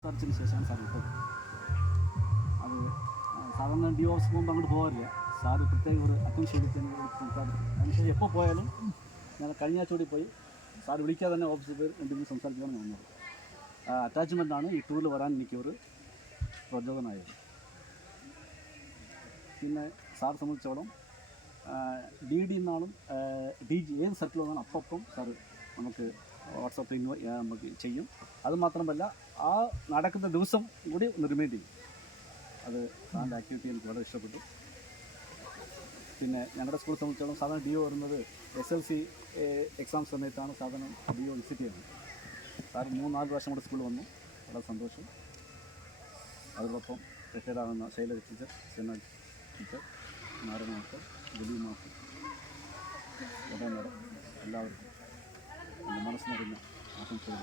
സംസാരിച്ചതിന് ശേഷമാണ് സാർ വിട്ടത് അത് സാധാരണ ഡി ഓഫീസ് പോകുമ്പോൾ അങ്ങോട്ട് പോകാറില്ല. സാറ് പ്രത്യേക ഒരു സംസാരിച്ചു അതിനുശേഷം എപ്പോൾ പോയാലും ഞാൻ കഴിഞ്ഞ പോയി. സാർ വിളിക്കാതെ തന്നെ ഓഫീസിൽ പോയി എന്തെങ്കിലും സംസാരിക്കാനാണ് വന്നത്. ആ അറ്റാച്ച്മെന്റാണ് ഈ ടൂറിൽ വരാൻ എനിക്കൊരു പ്രചോദനമായത്. പിന്നെ സാർ സംബന്ധിച്ചോളം ഡി ഡി എന്നാളും ഡി ജി ഏത് സർക്കിൾ വന്നാലും അപ്പം സാറ് നമുക്ക് വാട്സപ്പിൽ നമുക്ക് ചെയ്യും. അത് മാത്രമല്ല ആ നടക്കുന്ന ദിവസം കൂടി ചെയ്യും. അത് സാറിന്റെ ആക്ടിവിറ്റി എനിക്ക് വളരെ ഇഷ്ടപ്പെട്ടു. പിന്നെ ഞങ്ങളുടെ സ്കൂൾ സംബന്ധിച്ചോളം സാധാരണ ഡി ഒ വരുന്നത് എസ് എൽ സി എക്സാം സമയത്താണ് സാധാരണ ഡി ഒ വിസിറ്റ് ചെയ്യുന്നത്. സാർ മൂന്ന് നാല് പ്രാവശ്യം കൂടെ സ്കൂളിൽ വന്നു. വളരെ സന്തോഷം. അതോടൊപ്പം റിട്ടയർഡ് ആകുന്ന Shailaja teacher Sena teacher Narayana master. Dileep master എല്ലാവർക്കും മനസ്സ് നിറഞ്ഞ ആശംസകൾ